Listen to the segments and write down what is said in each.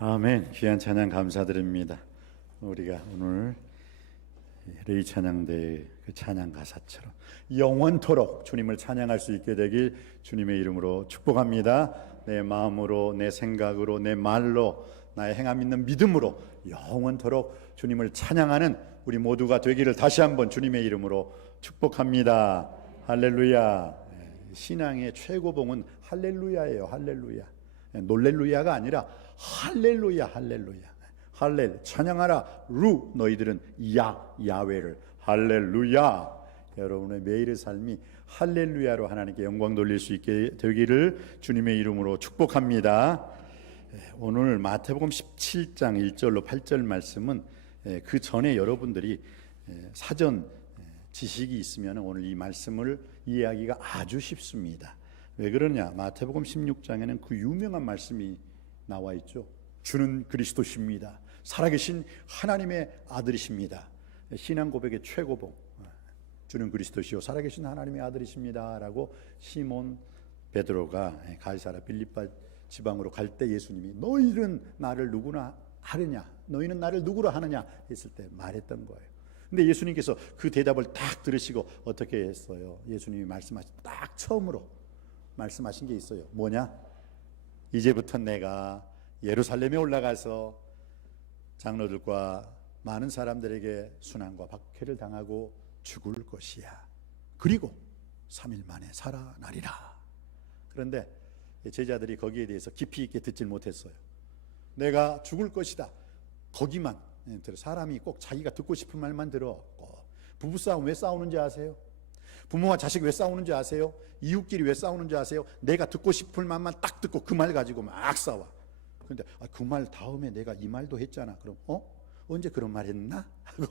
아멘. 귀한 찬양 감사드립니다. 우리가 오늘 레이 찬양대의 그 찬양 가사처럼 영원토록 주님을 찬양할 수 있게 되길 주님의 이름으로 축복합니다. 내 마음으로, 내 생각으로, 내 말로, 나의 행함 있는 믿음으로 영원토록 주님을 찬양하는 우리 모두가 되기를 다시 한번 주님의 이름으로 축복합니다. 할렐루야. 신앙의 최고봉은 할렐루야예요. 할렐루야. 놀렐루야가 아니라 할렐루야. 할렐루야. 할렐 찬양하라 루 너희들은 야외를 할렐루야. 여러분의 매일의 삶이 할렐루야로 하나님께 영광 돌릴 수 있게 되기를 주님의 이름으로 축복합니다. 오늘 마태복음 17장 1절로 8절 말씀은 그 전에 여러분들이 사전 지식이 있으면 오늘 이 말씀을 이해하기가 아주 쉽습니다. 왜 그러냐? 마태복음 16장에는 그 유명한 말씀이 나와 있죠. 주는 그리스도십니다. 살아계신 하나님의 아들이십니다. 신앙 고백의 최고봉, 주는 그리스도시요 살아계신 하나님의 아들이십니다 라고 시몬 베드로가 가이사랴 빌립보 지방으로 갈 때 예수님이 너희는 나를 누구나 하느냐, 너희는 나를 누구로 하느냐 했을 때 말했던 거예요. 근데 예수님께서 그 대답을 딱 들으시고 어떻게 했어요? 예수님이 말씀하신 딱 처음으로 말씀하신 게 있어요. 뭐냐? 이제부터 내가 예루살렘에 올라가서 장로들과 많은 사람들에게 순환과 박해를 당하고 죽을 것이야. 그리고 3일 만에 살아나리라. 그런데 제자들이 거기에 대해서 깊이 있게 듣질 못했어요. 내가 죽을 것이다. 거기만 들어. 사람이 꼭 자기가 듣고 싶은 말만 들어. 부부싸움 왜 싸우는지 아세요? 부모와 자식 왜 싸우는지 아세요? 이웃끼리 왜 싸우는지 아세요? 내가 듣고 싶은 말만 딱 듣고 그 말 가지고 막 싸워. 그런데 그 말 다음에 내가 이 말도 했잖아. 그럼 언제 그런 말 했나? 하고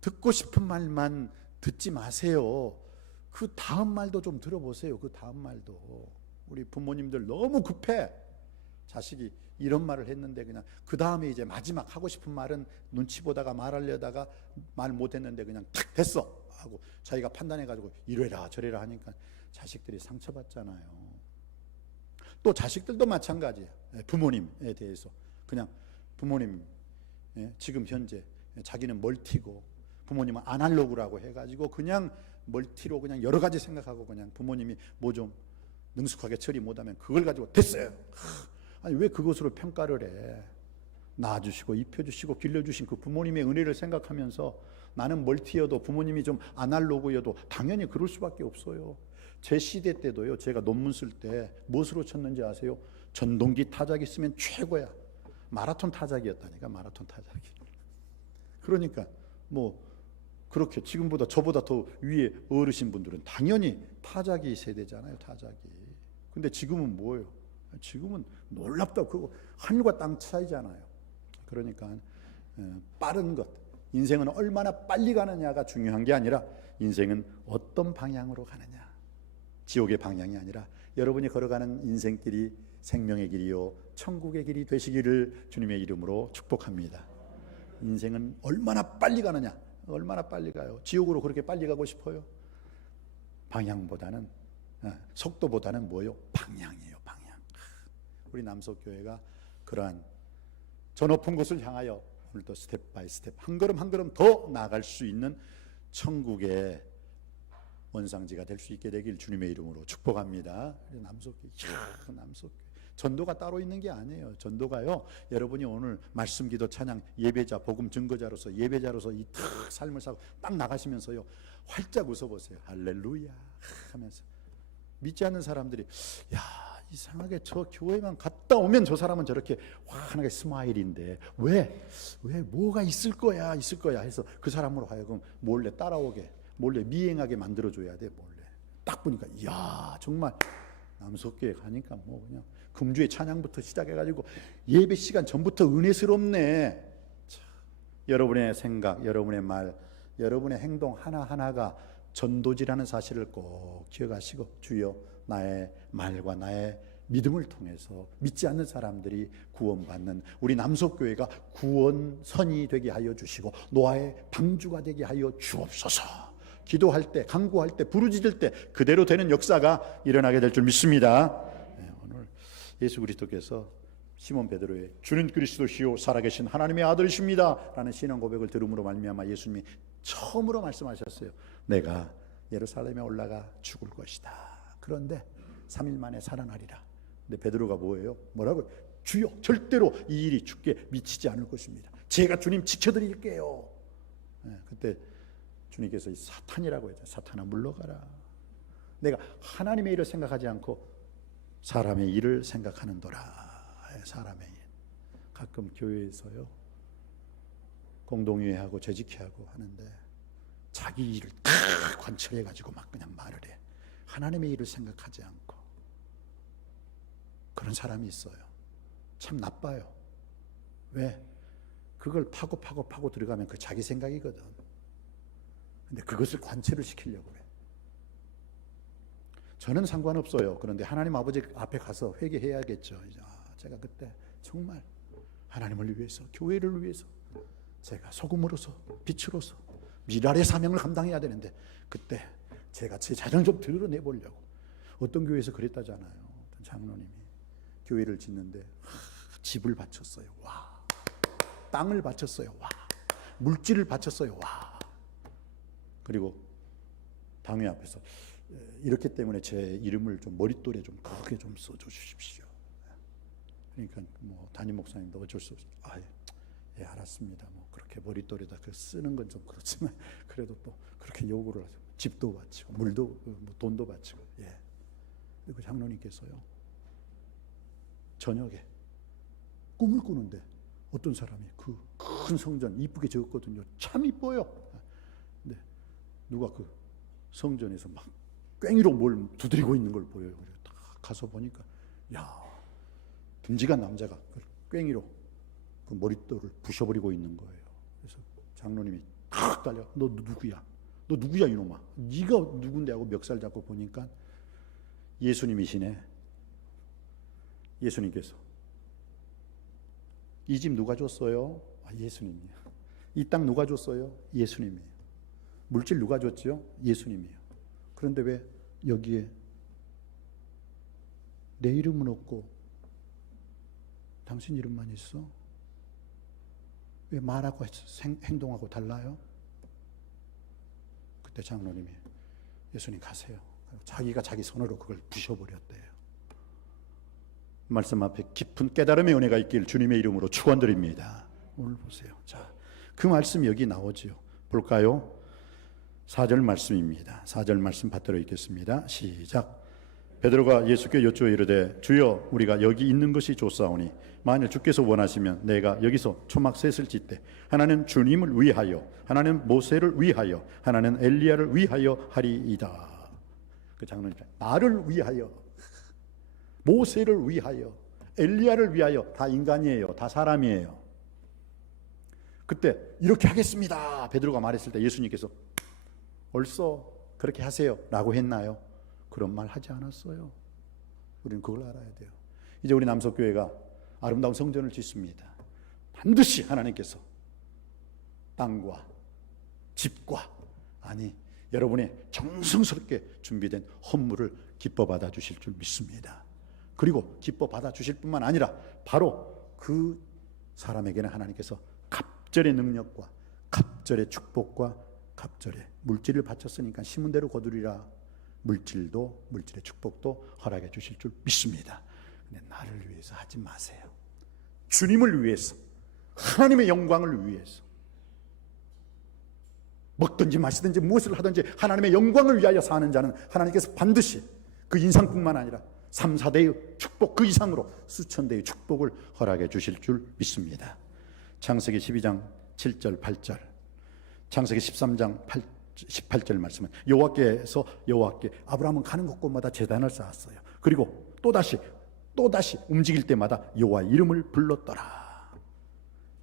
듣고 싶은 말만 듣지 마세요. 그 다음 말도 좀 들어보세요. 그 다음 말도. 우리 부모님들 너무 급해. 자식이 이런 말을 했는데 그냥 그 다음에 이제 마지막 하고 싶은 말은 눈치 보다가 말하려다가 말 못했는데 그냥 탁 됐어 하고 자기가 판단해가지고 이래라 저래라 하니까 자식들이 상처받잖아요. 또 자식들도 마찬가지예요. 부모님에 대해서 그냥 부모님 지금 현재 자기는 멀티고 부모님은 아날로그라고 해가지고 그냥 멀티로 그냥 여러 가지 생각하고 그냥 부모님이 뭐 좀 능숙하게 처리 못하면 그걸 가지고 됐어요. 아니 왜 그것으로 평가를 해? 낳아주시고 입혀주시고 길러주신 그 부모님의 은혜를 생각하면서 나는 멀티여도 부모님이 좀 아날로그여도 당연히 그럴 수밖에 없어요. 제 시대 때도요, 제가 논문 쓸 때 무엇으로 쳤는지 아세요? 전동기 타자기 쓰면 최고야. 마라톤 타자기였다니까. 마라톤 타자기. 그러니까 뭐 그렇게 지금보다 저보다 더 위에 어르신 분들은 당연히 타자기 세대잖아요. 타자기. 근데 지금은 뭐예요? 지금은 놀랍다. 그거 하늘과 땅 차이잖아요. 그러니까 빠른 것, 인생은 얼마나 빨리 가느냐가 중요한 게 아니라 인생은 어떤 방향으로 가느냐. 지옥의 방향이 아니라 여러분이 걸어가는 인생길이 생명의 길이요 천국의 길이 되시기를 주님의 이름으로 축복합니다. 인생은 얼마나 빨리 가느냐. 얼마나 빨리 가요? 지옥으로 그렇게 빨리 가고 싶어요? 방향보다는 속도보다는 뭐예요? 방향이에요. 방향. 우리 남석교회가 그러한 저 높은 곳을 향하여 오늘도 스텝 바이 스텝 한 걸음 한 걸음 더 나아갈 수 있는 천국의 원상지가 될 수 있게 되길 주님의 이름으로 축복합니다. 남석교회, 남석교회 전도가 따로 있는 게 아니에요. 전도가요, 여러분이 오늘 말씀, 기도, 찬양, 예배자, 복음 증거자로서 예배자로서 이 탁 삶을 사고 딱 나가시면서요 활짝 웃어보세요. 할렐루야 하면서 믿지 않는 사람들이 야 이상하게 저 교회만 갔다 오면 저 사람은 저렇게 환하게 스마일인데 왜 뭐가 있을 거야 해서 그 사람으로 하여금 몰래 따라오게, 몰래 미행하게 만들어줘야 돼. 몰래 딱 보니까 이야 정말 남석교회 가니까 뭐 그냥 금주의 찬양부터 시작해가지고 예배 시간 전부터 은혜스럽네. 자, 여러분의 생각, 여러분의 말, 여러분의 행동 하나하나가 전도지라는 사실을 꼭 기억하시고 주여 나의 말과 나의 믿음을 통해서 믿지 않는 사람들이 구원받는 우리 남석교회가 구원선이 되게 하여 주시고 노아의 방주가 되게 하여 주옵소서. 기도할 때, 간구할 때, 부르짖을 때 그대로 되는 역사가 일어나게 될 줄 믿습니다. 오늘 예수 그리스도께서 시몬 베드로의 주는 그리스도시요 살아계신 하나님의 아들이십니다 라는 신앙 고백을 들음으로 말미암아 예수님이 처음으로 말씀하셨어요. 내가 예루살렘에 올라가 죽을 것이다. 그런데 3일 만에 살아나리라. 근데 베드로가 뭐라고? 주여, 절대로 이 일이 주께 미치지 않을 것입니다. 제가 주님 지켜드릴게요. 그때 주님께서 이 사탄이라고 했죠. 사탄아 물러가라. 내가 하나님의 일을 생각하지 않고 사람의 일을 생각하는도라. 사람의 일. 가끔 교회에서요 공동회의하고 재직회하고 하는데 자기 일을 다 관철해가지고 막 그냥 말을 해. 하나님의 일을 생각하지 않고. 그런 사람이 있어요. 참 나빠요. 왜? 그걸 파고 들어가면 그 자기 생각이거든. 근데 그것을 관철을 시키려고 그래. 저는 상관없어요. 그런데 하나님 아버지 앞에 가서 회개해야겠죠. 제가 그때 정말 하나님을 위해서, 교회를 위해서 제가 소금으로서, 빛으로서 미랄의 사명을 감당해야 되는데 그때 제가 제 자랑을 좀 드러내보려고. 어떤 교회에서 그랬다잖아요. 어떤 장로님이 교회를 짓는데 집을 바쳤어요. 와. 땅을 바쳤어요. 와. 물질을 바쳤어요. 와. 그리고 당회 앞에서 이렇기 때문에 제 이름을 좀 머릿돌에 좀 크게 좀 써줘 주십시오. 그러니까 뭐 담임 목사님도 어쩔 수 없이 예 알았습니다. 뭐 그렇게 머릿돌에다 그 쓰는 건 좀 그렇지만 그래도 또 그렇게 요구를 하죠. 집도 바치고 물도 뭐 돈도 바치고. 예. 그 장로님께서요 저녁에 꿈을 꾸는데 어떤 사람이 그 큰 성전 이쁘게 지었거든요. 참 이뻐요. 근데 누가 그 성전에서 막 꽹이로 뭘 두드리고 있는 걸 보여요. 그래서 딱 가서 보니까 야 듬직한 남자가 그 꽹이로 그 머릿돌을 부셔버리고 있는 거예요. 그래서 장로님이 탁 달려. 너 누구야? 너 누구야 이놈아? 네가 누군데 하고 멱살 잡고 보니까 예수님이시네. 예수님께서 이 집 누가 줬어요? 예수님이요. 이 땅 누가 줬어요? 예수님이에요. 물질 누가 줬죠? 예수님이에요. 그런데 왜 여기에 내 이름은 없고 당신 이름만 있어? 왜 말하고 행동하고 달라요? 그때 장로님이 예수님 가세요. 자기가 자기 손으로 그걸 부셔버렸대요. 말씀 앞에 깊은 깨달음의 은혜가 있길 주님의 이름으로 축원드립니다. 오늘 보세요. 자, 그 말씀이 여기 나오지요. 볼까요? 4절 말씀입니다. 4절 말씀 받들어 있겠습니다. 시작. 베드로가 예수께 여쭈어 이르되 주여 우리가 여기 있는 것이 좋사오니 만일 주께서 원하시면 내가 여기서 초막셋을 짓되 하나는 주님을 위하여 하나는 모세를 위하여 하나는 엘리야를 위하여 하리이다. 그 장로님 나를 위하여 모세를 위하여 엘리야를 위하여 다 인간이에요. 다 사람이에요. 그때 이렇게 하겠습니다 베드로가 말했을 때 예수님께서 벌써 그렇게 하세요 라고 했나요? 그런 말 하지 않았어요. 우리는 그걸 알아야 돼요. 이제 우리 남석교회가 아름다운 성전을 짓습니다. 반드시 하나님께서 땅과 집과 아니 여러분의 정성스럽게 준비된 헌물을 기뻐 받아 주실 줄 믿습니다. 그리고 기뻐 받아 주실 뿐만 아니라 바로 그 사람에게는 하나님께서 갑절의 능력과 갑절의 축복과 갑절의 물질을 바쳤으니까 심은 대로 거두리라. 물질도 물질의 축복도 허락해 주실 줄 믿습니다. 근데 나를 위해서 하지 마세요. 주님을 위해서, 하나님의 영광을 위해서 먹든지 마시든지 무엇을 하든지 하나님의 영광을 위하여 사는 자는 하나님께서 반드시 그 인상뿐만 아니라 3, 4대의 축복 그 이상으로 수천 대의 축복을 허락해 주실 줄 믿습니다. 창세기 12장 7절 8절 창세기 13장 18절 말씀은 여호와께 아브라함은 가는 곳곳마다 제단을 쌓았어요. 그리고 또다시 움직일 때마다 여호와 이름을 불렀더라.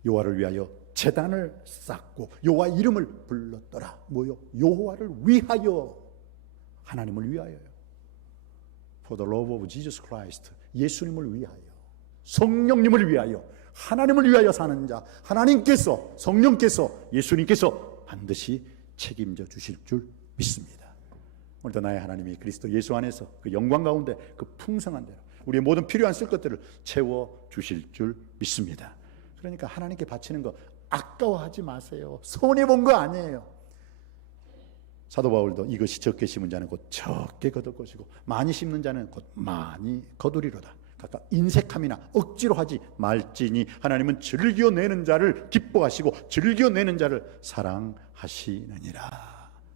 여호와를 위하여 제단을 쌓고 여호와 이름을 불렀더라. 뭐요? 여호와를 위하여, 하나님을 위하여요. For the love of Jesus Christ, 예수님을 위하여, 성령님을 위하여, 하나님을 위하여 사는 자, 하나님께서, 성령께서, 예수님께서 반드시 책임져 주실 줄 믿습니다. 오늘도 나의 하나님이 그리스도 예수 안에서 그 영광 가운데 그 풍성한 대로 우리의 모든 필요한 쓸 것들을 채워 주실 줄 믿습니다. 그러니까 하나님께 바치는 거 아까워하지 마세요. 손해본 거 아니에요. 사도 바울도 이것이 적게 심은 자는 곧 적게 거둘 것이고 많이 심는 자는 곧 많이 거두리로다. 각각 인색함이나 억지로 하지 말지니 하나님은 즐겨내는 자를 기뻐하시고 즐겨내는 자를 사랑하시느니라.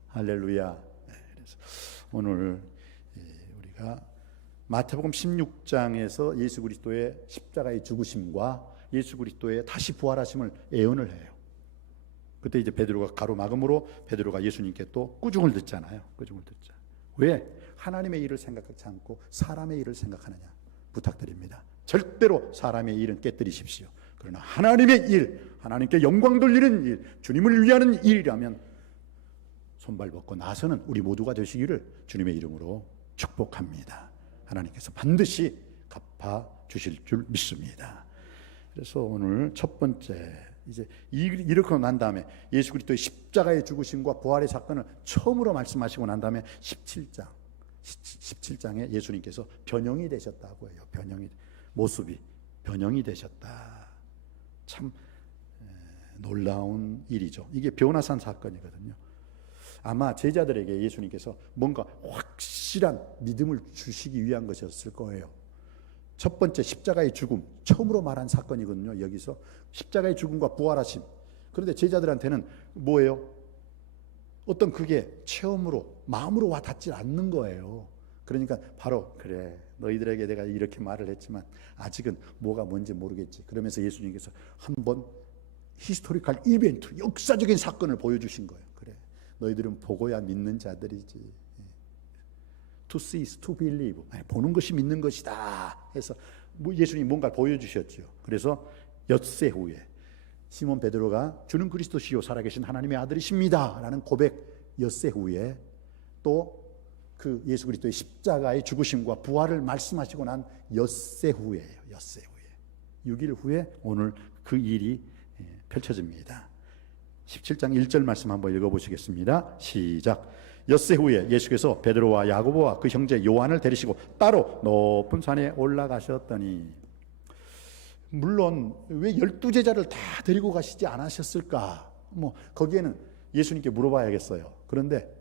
할렐루야. 그래서 오늘 우리가 마태복음 16장에서 예수 그리스도의 십자가의 죽으심과 예수 그리스도의 다시 부활하심을 예언을 해요. 그때 이제 베드로가 가로막음으로 베드로가 예수님께 또 꾸중을 듣잖아요. 꾸중을 듣자. 왜? 하나님의 일을 생각하지 않고 사람의 일을 생각하느냐. 부탁드립니다. 절대로 사람의 일은 깨뜨리십시오. 그러나 하나님의 일, 하나님께 영광 돌리는 일, 주님을 위하는 일이라면 손발 벗고 나서는 우리 모두가 되시기를 주님의 이름으로 축복합니다. 하나님께서 반드시 갚아 주실 줄 믿습니다. 그래서 오늘 첫 번째 이제 이렇게 난 다음에 예수 그리스도의 십자가의 죽으심과 부활의 사건을 처음으로 말씀하시고 난 다음에 17장에 예수님께서 변형이 되셨다고 해요. 모습이 변형이 되셨다. 참 놀라운 일이죠. 이게 변화산 사건이거든요. 아마 제자들에게 예수님께서 뭔가 확실한 믿음을 주시기 위한 것이었을 거예요. 첫 번째 십자가의 죽음, 처음으로 말한 사건이거든요. 여기서 십자가의 죽음과 부활하심. 그런데 제자들한테는 뭐예요? 어떤 그게 체험으로 마음으로 와 닿지 않는 거예요. 그러니까 바로 그래, 너희들에게 내가 이렇게 말을 했지만 아직은 뭐가 뭔지 모르겠지. 그러면서 예수님께서 한번 히스토리컬 이벤트, 역사적인 사건을 보여주신 거예요. 그래, 너희들은 보고야 믿는 자들이지. To see is to believe. 보는 것이 믿는 것이다 해서 예수님이 뭔가를 보여주셨죠. 그래서 엿새 후에 시몬 베드로가 주는 그리스도시요 살아계신 하나님의 아들이십니다 라는 고백 엿새 후에 또 그 예수 그리스도의 십자가의 죽으심과 부활을 말씀하시고 난 엿새 후에예요. 엿새 후에 6일 후에 오늘 그 일이 펼쳐집니다. 17장 1절 말씀 한번 읽어보시겠습니다. 시작. 엿새 후에 예수께서 베드로와 야고보와 그 형제 요한을 데리시고 따로 높은 산에 올라가셨더니, 물론 왜 12제자를 다 데리고 가시지 않으셨을까? 거기에는 예수님께 물어봐야겠어요. 그런데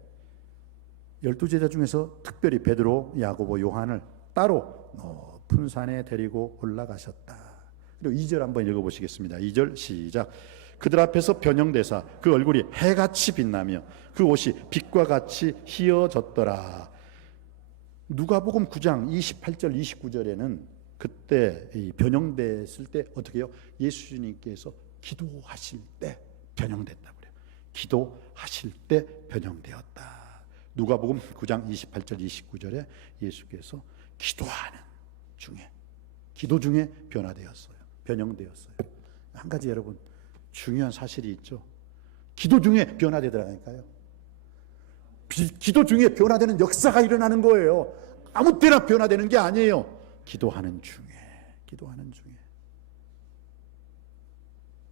12제자 중에서 특별히 베드로, 야고보, 요한을 따로 높은 산에 데리고 올라가셨다. 그리고 2절 한번 읽어보시겠습니다. 2절 시작. 그들 앞에서 변형되사 그 얼굴이 해같이 빛나며 그 옷이 빛과 같이 희어졌더라. 누가복음 9장 28절 29절에는 그때 변형됐을 때 어떻게 해요? 예수님께서 기도하실 때 변형됐다고 그래요. 기도하실 때 변형되었다. 누가복음 9장 28절 29절에 예수께서 기도하는 중에, 기도 중에 변화되었어요. 변형되었어요. 한 가지 여러분 중요한 사실이 있죠. 기도 중에 변화되더라니까요. 기도 중에 변화되는 역사가 일어나는 거예요. 아무 때나 변화되는 게 아니에요. 기도하는 중에.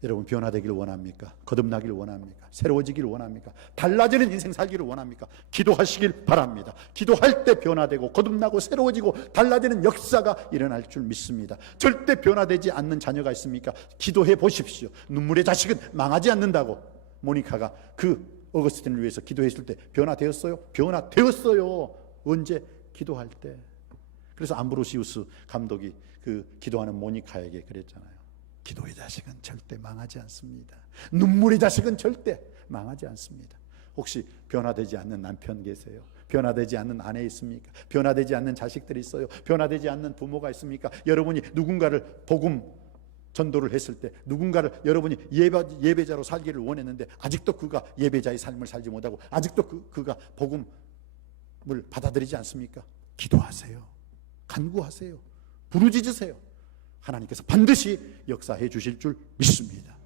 여러분 변화되길 원합니까? 거듭나길 원합니까? 새로워지길 원합니까? 달라지는 인생 살기를 원합니까? 기도하시길 바랍니다. 기도할 때 변화되고 거듭나고 새로워지고 달라지는 역사가 일어날 줄 믿습니다. 절대 변화되지 않는 자녀가 있습니까? 기도해 보십시오. 눈물의 자식은 망하지 않는다고 모니카가 그 어거스틴을 위해서 기도했을 때 변화되었어요? 변화되었어요. 언제? 기도할 때. 그래서 암브로시우스 감독이 그 기도하는 모니카에게 그랬잖아요. 기도의 자식은 절대 망하지 않습니다. 눈물의 자식은 절대 망하지 않습니다. 혹시 변화되지 않는 남편 계세요? 변화되지 않는 아내 있습니까? 변화되지 않는 자식들이 있어요? 변화되지 않는 부모가 있습니까? 여러분이 누군가를 복음 전도를 했을 때 누군가를 여러분이 예배자로 살기를 원했는데 아직도 그가 예배자의 삶을 살지 못하고 아직도 그가 복음을 받아들이지 않습니까? 기도하세요. 간구하세요. 부르짖으세요. 하나님께서 반드시 역사해 주실 줄 믿습니다.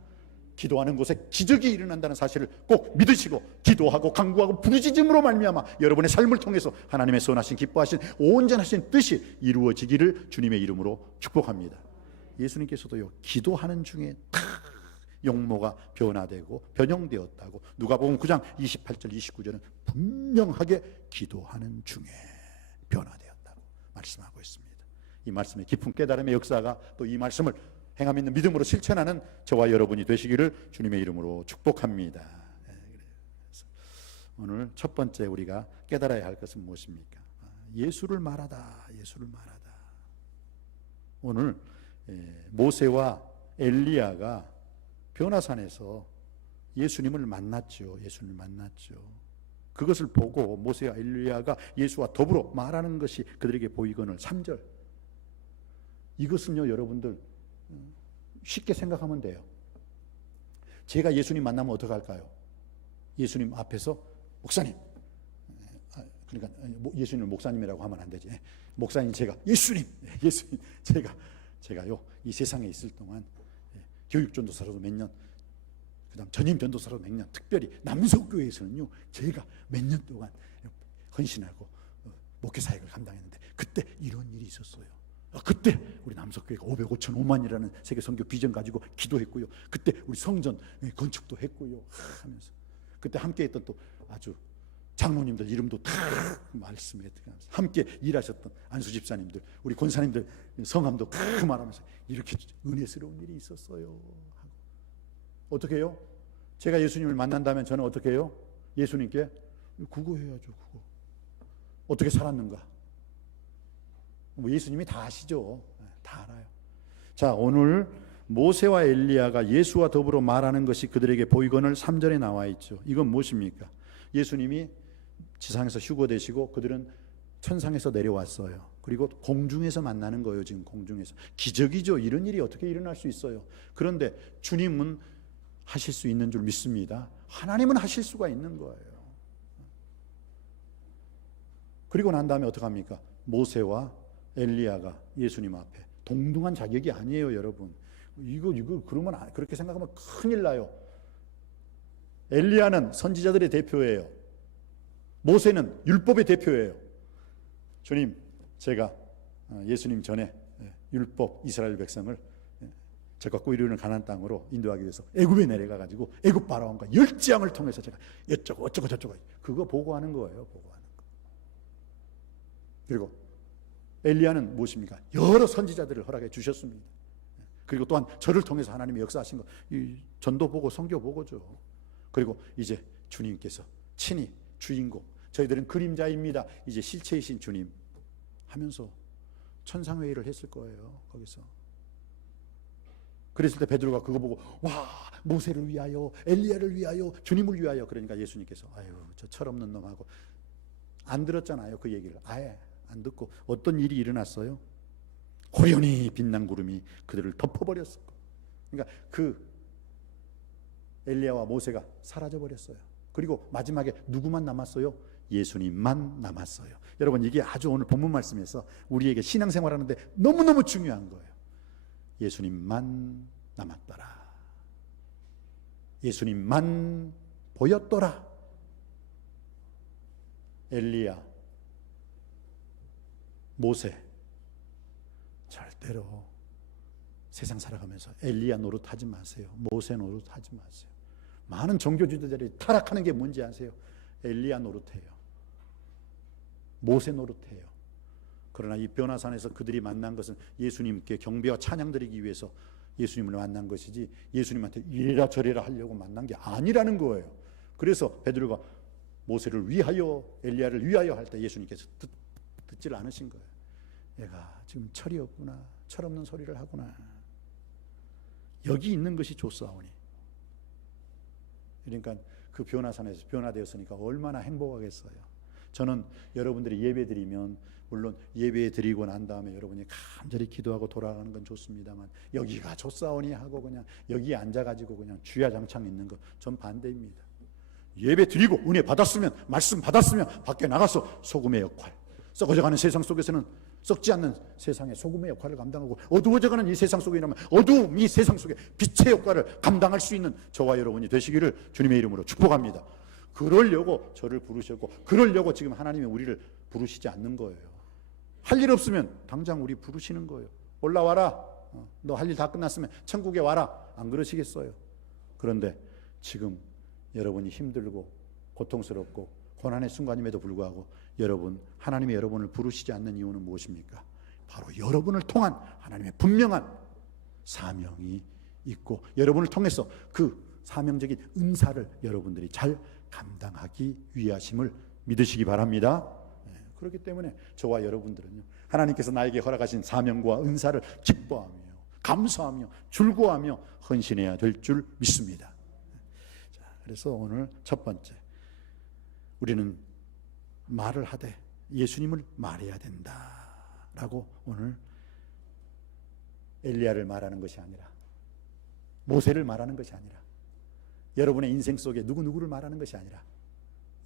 기도하는 곳에 기적이 일어난다는 사실을 꼭 믿으시고 기도하고 간구하고 부르짖음으로 말미암아 여러분의 삶을 통해서 하나님의 선하신 기뻐하신 온전하신 뜻이 이루어지기를 주님의 이름으로 축복합니다. 예수님께서도요 기도하는 중에 다 용모가 변화되고 변형되었다고 누가복음 9장 28절 29절은 분명하게 기도하는 중에 변화되었다고 말씀하고 있습니다. 이 말씀의 깊은 깨달음의 역사가 또 이 말씀을 행함 있는 믿음으로 실천하는 저와 여러분이 되시기를 주님의 이름으로 축복합니다. 그래서 오늘 첫 번째 우리가 깨달아야 할 것은 무엇입니까? 예수를 말하다. 예수를 말하다. 오늘 모세와 엘리야가 변화산에서 예수님을 만났죠. 예수님을 만났죠. 그것을 보고 모세와 엘리야가 예수와 더불어 말하는 것이 그들에게 보이거늘 3절. 이것은요, 여러분들 쉽게 생각하면 돼요. 제가 예수님 만나면 어떻게 할까요? 예수님 앞에서 목사님, 그러니까 예수님을 목사님이라고 하면 안 되지. 목사님 제가 예수님 제가요 이 세상에 있을 동안 교육 전도사로도 몇 년, 그다음 전임 전도사로 몇 년, 특별히 남석교회에서는요 제가 몇 년 동안 헌신하고 목회 사역을 감당했는데 그때 이런 일이 있었어요. 그때 우리 남석교회가 500, 5천, 5만이라는 세계 선교 비전 가지고 기도했고요. 그때 우리 성전 건축도 했고요. 하면서 그때 함께했던 또 아주 장로님들 이름도 다 말씀에 함께 일하셨던 안수 집사님들, 우리 권사님들 성함도 다 말하면서 이렇게 은혜스러운 일이 있었어요. 어떻게 해요? 제가 예수님을 만난다면 저는 어떻게 해요? 예수님께 그거 해야죠. 그거 어떻게 살았는가? 뭐 예수님이 다 아시죠. 다 알아요. 자, 오늘 모세와 엘리야가 예수와 더불어 말하는 것이 그들에게 보이거늘 3절에 나와 있죠. 이건 무엇입니까? 예수님이 지상에서 휴거되시고 그들은 천상에서 내려왔어요. 그리고 공중에서 만나는 거예요. 지금 공중에서. 기적이죠. 이런 일이 어떻게 일어날 수 있어요? 그런데 주님은 하실 수 있는 줄 믿습니다. 하나님은 하실 수가 있는 거예요. 그리고 난 다음에 어떻게 합니까? 모세와 엘리야가 예수님 앞에 동등한 자격이 아니에요, 여러분. 이거 그러면 그렇게 생각하면 큰일 나요. 엘리야는 선지자들의 대표예요. 모세는 율법의 대표예요. 주님, 제가 예수님 전에 율법 이스라엘 백성을 제가 갖고 이르는 가나안 땅으로 인도하기 위해서 애굽에 내려가 가지고 애굽 바라온과 열지왕을 통해서 제가 어쩌고 저쩌고 그거 보고하는 거예요. 보고하는 거. 그리고 엘리야는 무엇입니까? 여러 선지자들을 허락해 주셨습니다. 그리고 또한 저를 통해서 하나님이 역사하신 거, 이 전도 보고 선교 보고죠. 그리고 이제 주님께서 친히 주인공, 저희들은 그림자입니다. 이제 실체이신 주님 하면서 천상회의를 했을 거예요. 거기서. 그랬을 때 베드로가 그거 보고 와, 모세를 위하여, 엘리야를 위하여, 주님을 위하여. 그러니까 예수님께서 아유, 저 철없는 놈하고 안 들었잖아요. 그 얘기를 아예 안 듣고 어떤 일이 일어났어요? 호련히 빛난 구름이 그들을 덮어버렸어. 그러니까 그 엘리야와 모세가 사라져 버렸어요. 그리고 마지막에 누구만 남았어요? 예수님만 남았어요. 여러분, 이게 아주 오늘 본문 말씀에서 우리에게 신앙생활하는데 너무너무 중요한 거예요. 예수님만 남았더라. 예수님만 보였더라. 엘리야, 모세, 절대로 세상 살아가면서 엘리야 노릇하지 마세요. 모세 노릇하지 마세요. 많은 종교 지도자들이 타락하는 게 뭔지 아세요? 엘리야 노릇해요. 모세 노릇해요. 그러나 이 변화산에서 그들이 만난 것은 예수님께 경배와 찬양 드리기 위해서 예수님을 만난 것이지 예수님한테 이래라 저래라 하려고 만난 게 아니라는 거예요. 그래서 베드로가 모세를 위하여 엘리야를 위하여 할 때 예수님께서 듣질 않으신 거예요. 얘가 지금 철이 없구나, 철없는 소리를 하구나. 여기 있는 것이 좋사오니. 그러니까 그 변화산에서 변화되었으니까 얼마나 행복하겠어요. 저는 여러분들이 예배 드리면 물론 예배 드리고 난 다음에 여러분이 간절히 기도하고 돌아가는 건 좋습니다만 여기가 좋사오니 하고 그냥 여기에 앉아가지고 그냥 주야장창 있는 거 전 반대입니다. 예배 드리고 은혜 받았으면, 말씀 받았으면 밖에 나가서 소금의 역할, 썩어져가는 세상 속에서는 썩지 않는 세상의 소금의 역할을 감당하고 어두워져가는 이 세상 속에 있는 어두움, 이 세상 속에 빛의 역할을 감당할 수 있는 저와 여러분이 되시기를 주님의 이름으로 축복합니다. 그러려고 저를 부르셨고 그러려고 지금 하나님이 우리를 부르시지 않는 거예요. 할 일 없으면 당장 우리 부르시는 거예요. 올라와라. 너 할 일 다 끝났으면 천국에 와라. 안 그러시겠어요? 그런데 지금 여러분이 힘들고 고통스럽고 고난의 순간임에도 불구하고 여러분, 하나님이 여러분을 부르시지 않는 이유는 무엇입니까? 바로 여러분을 통한 하나님의 분명한 사명이 있고 여러분을 통해서 그 사명적인 은사를 여러분들이 잘 감당하기 위하심을 믿으시기 바랍니다. 그렇기 때문에 저와 여러분들은요, 하나님께서 나에게 허락하신 사명과 은사를 기뻐하며 감사하며 즐거워하며 헌신해야 될 줄 믿습니다. 자, 그래서 오늘 첫 번째, 우리는 말을 하되 예수님을 말해야 된다라고 오늘 엘리야를 말하는 것이 아니라 모세를 말하는 것이 아니라 여러분의 인생 속에 누구누구를 말하는 것이 아니라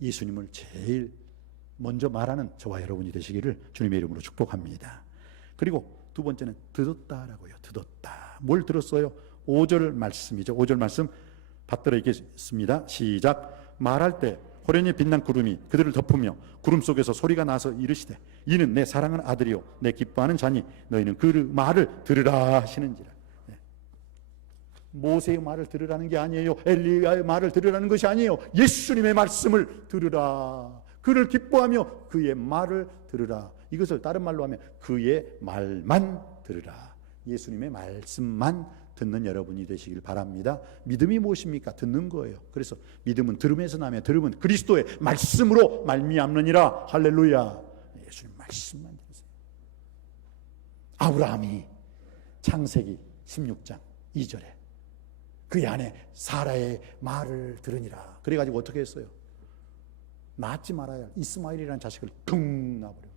예수님을 제일 먼저 말하는 저와 여러분이 되시기를 주님의 이름으로 축복합니다. 그리고 두 번째는 들었다라고요. 들었다. 뭘 들었어요? 5절 말씀이죠. 5절 말씀 받들어 읽겠습니다. 시작. 말할 때 호련히 빛난 구름이 그들을 덮으며 구름 속에서 소리가 나서 이르시되 이는 내 사랑하는 아들이요 내 기뻐하는 자니 너희는 그 말을 들으라 하시는지라. 모세의 말을 들으라는 게 아니에요. 엘리야의 말을 들으라는 것이 아니에요. 예수님의 말씀을 들으라. 그를 기뻐하며 그의 말을 들으라. 이것을 다른 말로 하면 그의 말만 들으라. 예수님의 말씀만 듣는 여러분이 되시길 바랍니다. 믿음이 무엇입니까? 듣는 거예요. 그래서 믿음은 들음에서 나며 들음은 그리스도의 말씀으로 말미암느니라. 할렐루야. 예수님 말씀만 들으세요. 아브라함이 창세기 16장 2절에 그의 아내 사라의 말을 들으니라. 그래가지고 어떻게 했어요? 낳지 말아야 이스마엘이라는 자식을 퉁 낳아버렸고,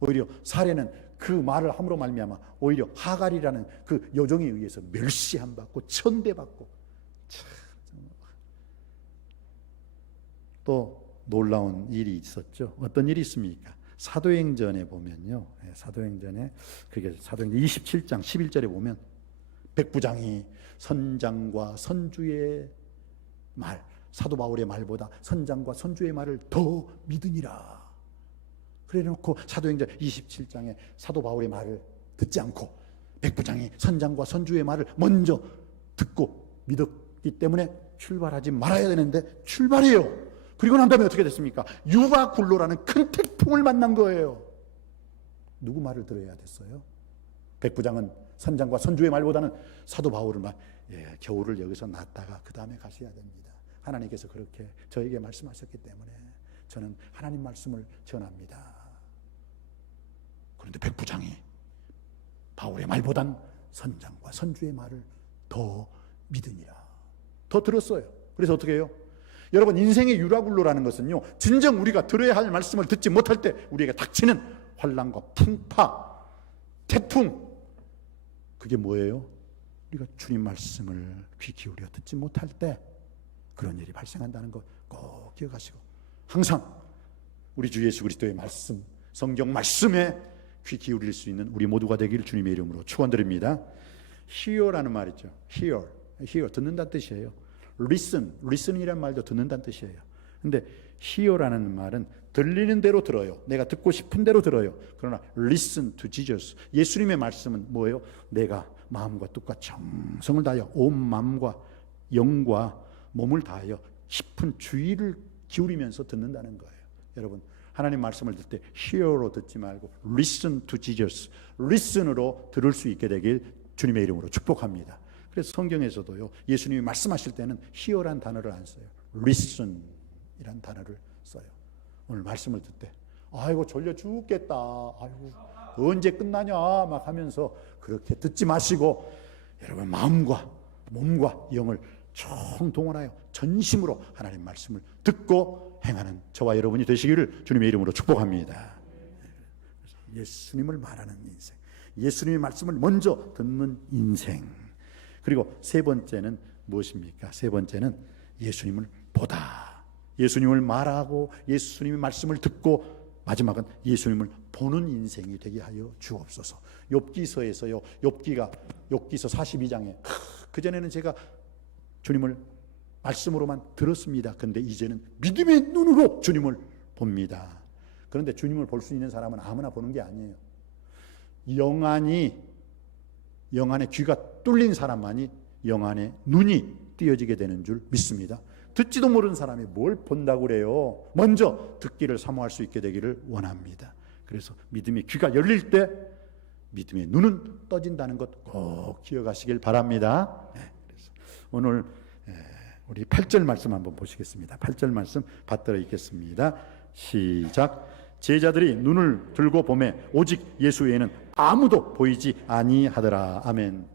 오히려 사례는 그 말을 함으로 말미암아 오히려 하갈이라는 그 여종에 의해서 멸시함 받고 천대받고. 또 놀라운 일이 있었죠. 어떤 일이 있습니까? 사도행전에 보면요, 사도행전 27장 11절에 보면 백부장이 선장과 선주의 말, 사도 바울의 말보다 선장과 선주의 말을 더 믿으니라. 그래 놓고 사도행전 27장에 사도 바울의 말을 듣지 않고 백부장이 선장과 선주의 말을 먼저 듣고 믿었기 때문에 출발하지 말아야 되는데 출발해요. 그리고 난 다음에 어떻게 됐습니까? 유가 굴로라는 큰 태풍을 만난 거예요. 누구 말을 들어야 됐어요? 백부장은 선장과 선주의 말보다는 사도 바울의 말, 겨울을 여기서 놨다가 그 다음에 가셔야 됩니다. 하나님께서 그렇게 저에게 말씀하셨기 때문에 저는 하나님 말씀을 전합니다. 그런데 백부장이 바울의 말보단 선장과 선주의 말을 더 믿으니라. 더 들었어요. 그래서 어떻게 해요? 여러분, 인생의 유라굴로라는 것은요, 진정 우리가 들어야 할 말씀을 듣지 못할 때 우리에게 닥치는 환난과 풍파, 태풍, 그게 뭐예요? 우리가 주님 말씀을 귀 기울여 듣지 못할 때 그런 일이 발생한다는 거 꼭 기억하시고, 항상 우리 주 예수 그리스도의 말씀, 성경 말씀에 귀 기울일 수 있는 우리 모두가 되기를 주님의 이름으로 축원드립니다. hear라는 말 있죠. hear 듣는다는 뜻이에요. listen이라는 말도 듣는다는 뜻이에요. 근데 hear라는 말은 들리는 대로 들어요. 내가 듣고 싶은 대로 들어요. 그러나 listen to Jesus, 예수님의 말씀은 뭐예요? 내가 마음과 뜻과 정성을 다하여 온 마음과 영과 몸을 다하여 깊은 주의를 기울이면서 듣는다는 거예요. 여러분, 하나님 말씀을 들 때 hear로 듣지 말고 listen to Jesus, listen으로 들을 수 있게 되길 주님의 이름으로 축복합니다. 그래서 성경에서도요, 예수님이 말씀하실 때는 hear란 단어를 안 써요. listen이란 단어를 써요. 오늘 말씀을 듣 때 아이고 졸려 죽겠다, 아이고 언제 끝나냐 막 하면서 그렇게 듣지 마시고 여러분 마음과 몸과 영을 총동원하여 전심으로 하나님 말씀을 듣고 행하는 저와 여러분이 되시기를 주님의 이름으로 축복합니다. 예수님을 말하는 인생, 예수님의 말씀을 먼저 듣는 인생. 그리고 세 번째는 무엇입니까? 세 번째는 예수님을 보다. 예수님을 말하고 예수님의 말씀을 듣고 마지막은 예수님을 보는 인생이 되게 하여 주옵소서. 욥기서에서요, 욥기서 42장에 그전에는 제가 주님을 말씀으로만 들었습니다. 그런데 이제는 믿음의 눈으로 주님을 봅니다. 그런데 주님을 볼 수 있는 사람은 아무나 보는 게 아니에요. 영안의 귀가 뚫린 사람만이 영안의 눈이 띄어지게 되는 줄 믿습니다. 듣지도 모르는 사람이 뭘 본다고 그래요? 먼저 듣기를 사모할 수 있게 되기를 원합니다. 그래서 믿음의 귀가 열릴 때 믿음의 눈은 떠진다는 것 꼭 기억하시길 바랍니다. 그래서 오늘 우리 8절 말씀 한번 보시겠습니다. 8절 말씀 받들어 읽겠습니다. 시작. 제자들이 눈을 들고 보매 오직 예수 외에는 아무도 보이지 아니하더라. 아멘.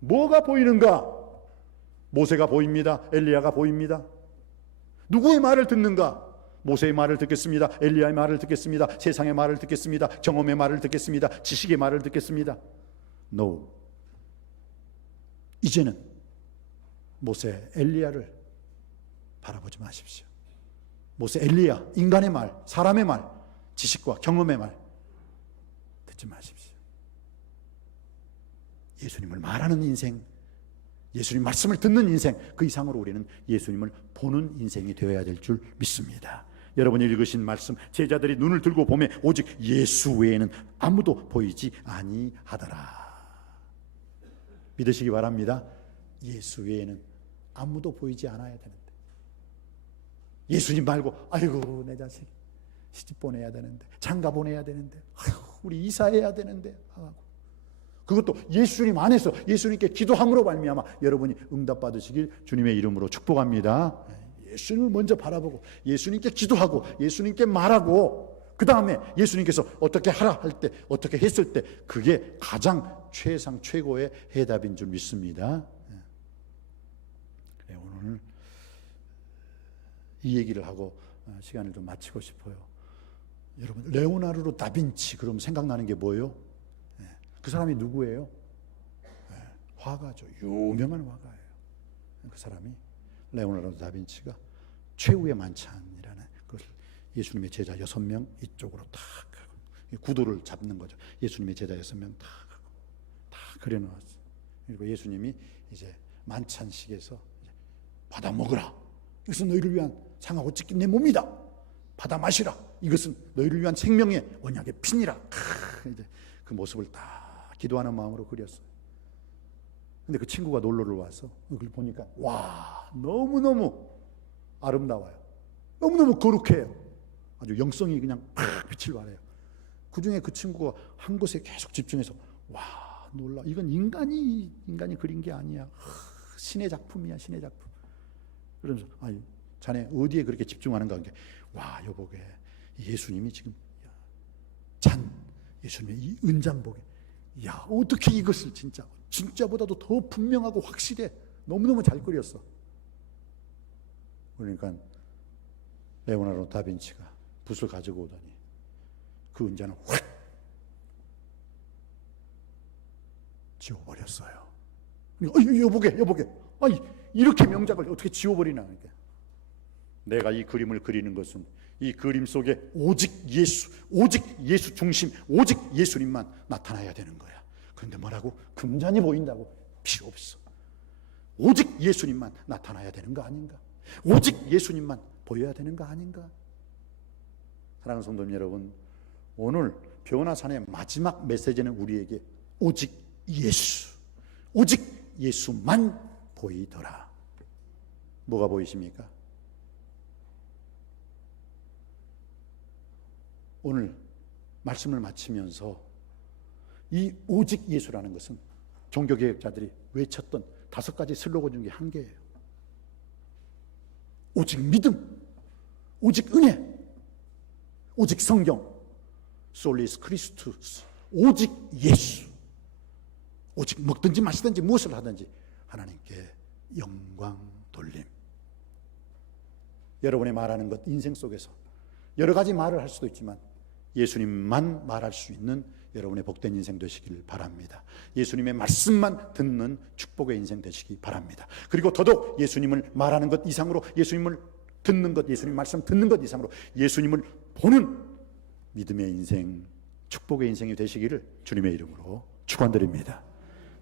뭐가 보이는가? 모세가 보입니다. 엘리야가 보입니다. 누구의 말을 듣는가? 모세의 말을 듣겠습니다. 엘리야의 말을 듣겠습니다. 세상의 말을 듣겠습니다. 경험의 말을 듣겠습니다. 지식의 말을 듣겠습니다. No. 이제는 모세, 엘리야를 바라보지 마십시오. 모세, 엘리야, 인간의 말, 사람의 말, 지식과 경험의 말 듣지 마십시오. 예수님을 말하는 인생, 예수님 말씀을 듣는 인생, 그 이상으로 우리는 예수님을 보는 인생이 되어야 될 줄 믿습니다. 여러분이 읽으신 말씀, 제자들이 눈을 들고 보매 오직 예수 외에는 아무도 보이지 아니하더라. 믿으시기 바랍니다. 예수 외에는 아무도 보이지 않아야 되는데, 예수님 말고 아이고 내 자식 시집 보내야 되는데, 장가 보내야 되는데, 아이고 우리 이사해야 되는데, 그것도 예수님 안에서 예수님께 기도함으로 말미암아 여러분이 응답받으시길 주님의 이름으로 축복합니다. 예수님을 먼저 바라보고 예수님께 기도하고 예수님께 말하고, 그 다음에 예수님께서 어떻게 하라 할 때, 어떻게 했을 때 그게 가장 최상 최고의 해답인 줄 믿습니다. 오늘 이 얘기를 하고 시간을 좀 마치고 싶어요. 여러분, 레오나르도 다빈치 그러면 생각나는 게 뭐예요? 그 사람이 누구예요? 화가죠. 유명한 화가예요. 그 사람이, 레오나르도 다빈치가 최후의 만찬이라는 것을 예수님의 제자 6명 이쪽으로 탁 하고 구도를 잡는 거죠. 예수님의 제자 6명 탁 하고 다 그려놓았어요. 그리고 예수님이 이제 만찬식에서 이제 받아 먹으라. 이것은 너희를 위한 상하고 찢긴 내 몸이다. 받아 마시라. 이것은 너희를 위한 생명의 언약의 피니라. 이제 그 모습을 딱 기도하는 마음으로 그렸어요. 근데 그 친구가 놀러를 와서 그걸 보니까 와, 너무너무 아름다워요. 너무너무 거룩해요. 아주 영성이 그냥 빛을 발해요. 그 중에 그 친구가 한 곳에 계속 집중해서 와, 놀라. 이건 인간이 그린 게 아니야. 신의 작품이야, 신의 작품. 그러면서 아니, 자네 어디에 그렇게 집중하는가? 와, 여보게 예수님이 지금 예수님의 이 은장복에, 야, 어떻게 이것을 진짜보다도 더 분명하고 확실해. 너무너무 잘 그렸어. 그러니까 레오나르도 다빈치가 붓을 가지고 오더니 그 은자는 확 지워버렸어요. 여보게, 아니, 이렇게 명작을 어떻게 지워버리나. 그러니까 내가 이 그림을 그리는 것은 이 그림 속에 오직 예수 중심, 오직 예수님만 나타나야 되는 거야. 그런데 뭐라고? 금잔이 보인다고? 필요 없어. 오직 예수님만 나타나야 되는 거 아닌가? 오직 예수님만 보여야 되는 거 아닌가? 사랑하는 성도님 여러분, 오늘 변화산의 마지막 메시지는 우리에게 오직 예수만 보이더라. 뭐가 보이십니까? 오늘 말씀을 마치면서 이 오직 예수라는 것은 종교개혁자들이 외쳤던 5가지 슬로건 중에 한 개예요. 오직 믿음, 오직 은혜, 오직 성경, 솔리스 크리스투스, 오직 예수. 오직 먹든지 마시든지 무엇을 하든지 하나님께 영광 돌림. 여러분의 말하는 것, 인생 속에서 여러 가지 말을 할 수도 있지만 예수님만 말할 수 있는 여러분의 복된 인생 되시길 바랍니다. 예수님의 말씀만 듣는 축복의 인생 되시기 바랍니다. 그리고 더더욱 예수님을 말하는 것 이상으로, 예수님을 듣는 것, 예수님 말씀 듣는 것 이상으로 예수님을 보는 믿음의 인생, 축복의 인생이 되시기를 주님의 이름으로 축원드립니다.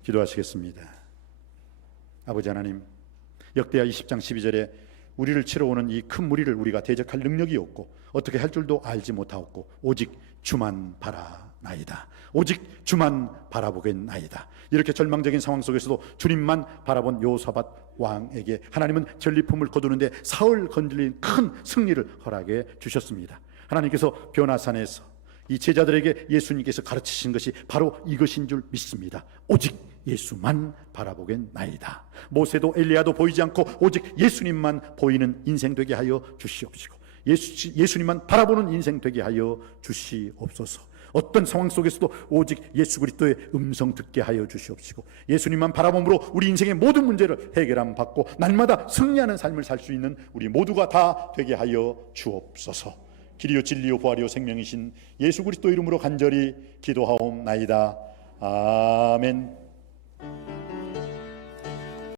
기도하시겠습니다. 아버지 하나님, 역대하 20장 12절에 우리를 치러 오는 이 큰 무리를 우리가 대적할 능력이 없고 어떻게 할 줄도 알지 못하옵고 오직 주만 바라나이다. 오직 주만 바라보겠나이다. 이렇게 절망적인 상황 속에서도 주님만 바라본 요사밧 왕에게 하나님은 전리품을 거두는데 사흘 건질린 큰 승리를 허락해 주셨습니다. 하나님께서 변화산에서 이 제자들에게 예수님께서 가르치신 것이 바로 이것인 줄 믿습니다. 오직 예수만 바라보겠나이다. 모세도 엘리야도 보이지 않고 오직 예수님만 보이는 인생 되게 하여 주시옵시고, 예수님만 바라보는 인생 되게 하여 주시옵소서. 어떤 상황 속에서도 오직 예수 그리스도의 음성 듣게 하여 주시옵시고, 예수님만 바라봄으로 우리 인생의 모든 문제를 해결함 받고 날마다 승리하는 삶을 살 수 있는 우리 모두가 다 되게 하여 주옵소서. 길이요 진리요 부활이요 생명이신 예수 그리스도 이름으로 간절히 기도하옵나이다. 아멘.